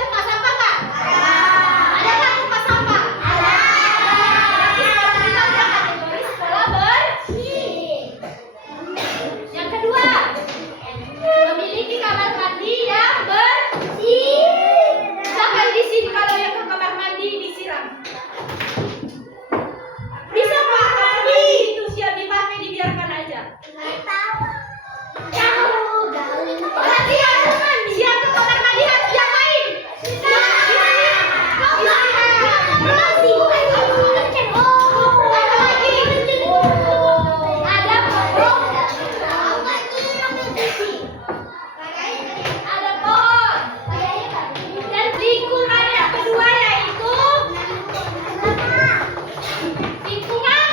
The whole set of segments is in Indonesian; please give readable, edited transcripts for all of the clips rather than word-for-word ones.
tempat sampah nggak? Ada nggak tempat sampah? Berarti kita udah kategori sekolah bersih. Yang kedua, memiliki kamar mandi yang bersih. Siapa di sini kalau yang ke kamar mandi disiram? Bisa Pak, tapi itu siap dipakai dibiarkan aja. Berarti harus mandi. Siap ke kamar mandi harus diapain? Ada lagi. Ada pohon. Dan lingkungan yang kedua yaitu lingkungan.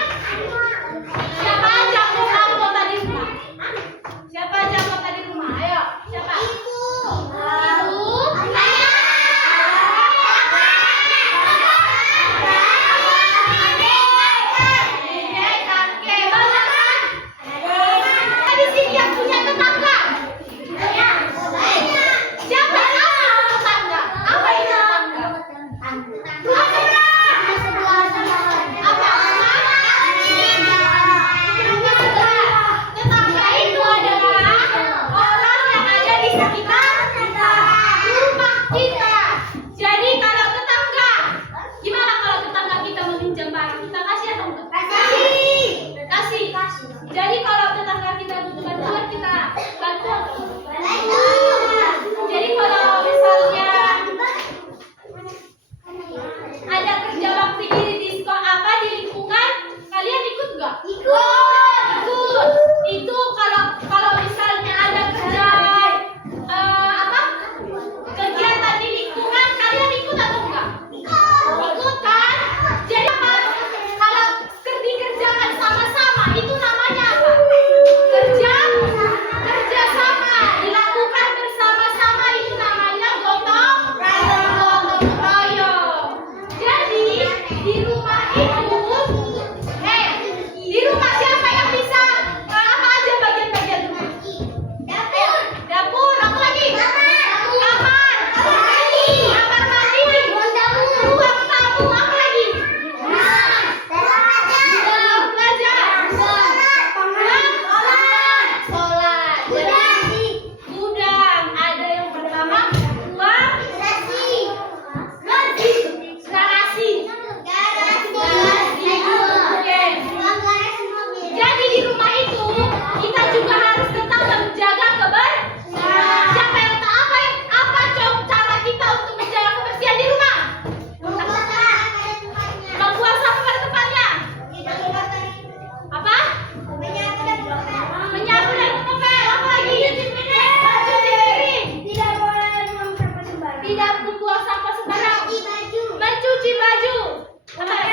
Siapa aja anggota di rumah? Siapa aja anggota di rumah? Ayo, siapa? Ibu. Di sini yang punya tetangga. Siapa yang punya tetangga? Apa itu tetangga? Tetangga itu adalah orang yang ada di sekitar rumah kita. Jadi kalau tetangga, gimana kalau tetangga kita meminjam barang, kita kasih atau enggak? Kasih. Jadi kalau tetangga kita butuh bantuan, kita bantu atau enggak? Jadi kalau misalnya ada kerja bakti di sekolah apa di lingkungan, kalian ikut nggak? Ikut. Itu kalau misalnya ada kerja apa kegiatan di lingkungan, kalian ikut atau enggak? Ikut kan? Jadi apa? Kalau dikerjakan sama-sama itu namanya apa? Kerja sama, dilakukan bersama-sama itu namanya gotong royong. Jadi di rumah itu, di rumah siapa yang bisa apa aja bagian-bagian rumah? Dapur, apa lagi? Kamar mandi, ruang tamu, apa lagi? Belajar, sholat, gudang, ada yang pertama ruang garasi. Jadi di rumah itu kita juga harus tetap menjaga kebersihan. Siapa yang tahu apa cara kita untuk menjaga kebersihan di rumah? Membuang sampah pada tempatnya. Apa? Menyapu dan mengepel. Apa lagi? Mencuci piring. Tidak membuang sampah sembarangan. Mencuci baju. Apa lagi?